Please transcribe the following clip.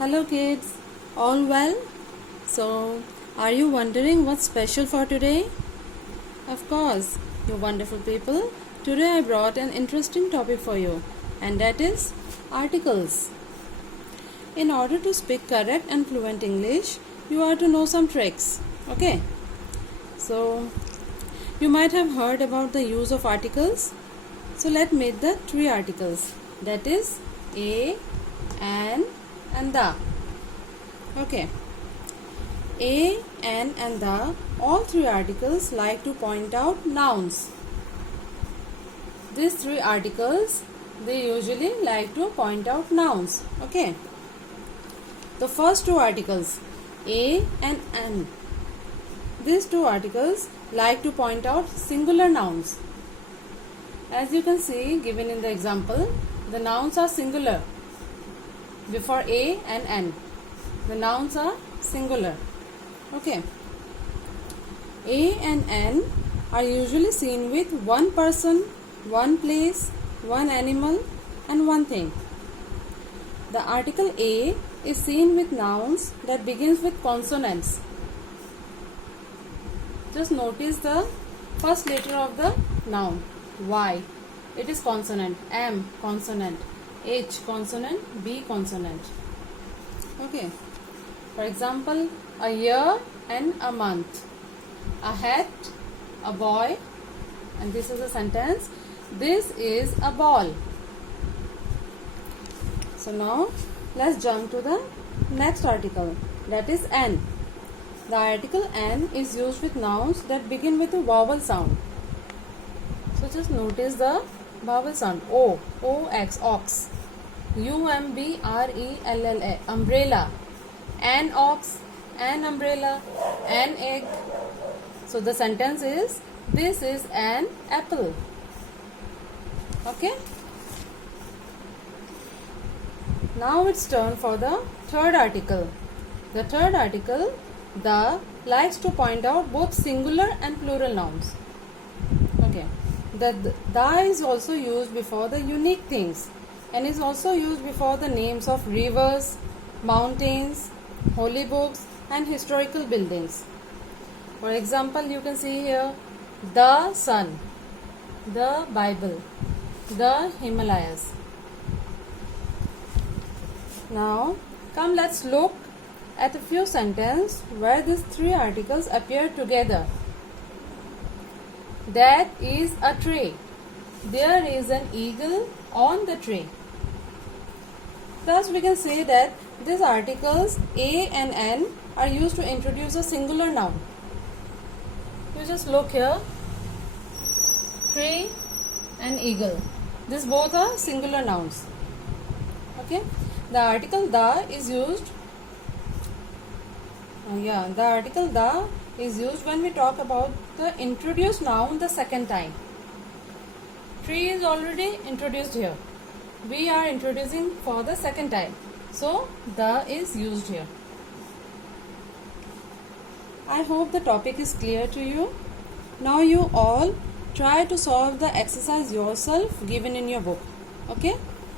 Hello kids, all well? So, are you wondering what's special for today? Of course, you wonderful people. Today I brought an interesting topic for you, and that is articles. In order to speak correct and fluent English, you are to know some tricks. Okay? So, you might have heard about the use of articles. So, let's meet the three articles. That is a, an, and the. Okay. A, an, and the, all three articles like to point out nouns. These three articles, they usually like to point out nouns. Okay. The first two articles, a and an. These two articles like to point out singular nouns. As you can see given in the example, the nouns are singular. Before a and an, the nouns are singular. Okay. A and an are usually seen with one person, one place, one animal, and one thing. The article a is seen with nouns that begins with consonants. Just notice the first letter of the noun. Y, it is consonant. M, consonant. H, consonant. B, consonant. Okay. For example, a year and a month. A hat, a boy, and this is a sentence. This is a ball. So now let's jump to the next article, that is an. The article an is used with nouns that begin with a vowel sound. So just notice the vowel sound. O, O-X, ox. U-M-B-R-E-L-L-A, umbrella. An ox, an umbrella, an egg. So the sentence is, this is an apple. Okay. Now it's turn for the third article. The third article, the, likes to point out both singular and plural nouns. Okay. The is also used before the unique things and is also used before the names of rivers, mountains, holy books, and historical buildings. For example, you can see here the sun, the Bible, the Himalayas. Now, come let's look at a few sentences where these three articles appear together. That is a tree. There is an eagle on the tree. Thus, we can say that these articles a and an are used to introduce a singular noun. You just look here, tree and eagle. These both are singular nouns. Okay. The article the is used. The article the is used when we talk about the introduced noun the second time. Tree is already introduced here. We are introducing for the second time. So, the is used here. I hope the topic is clear to you. Now you all try to solve the exercise yourself given in your book. Okay?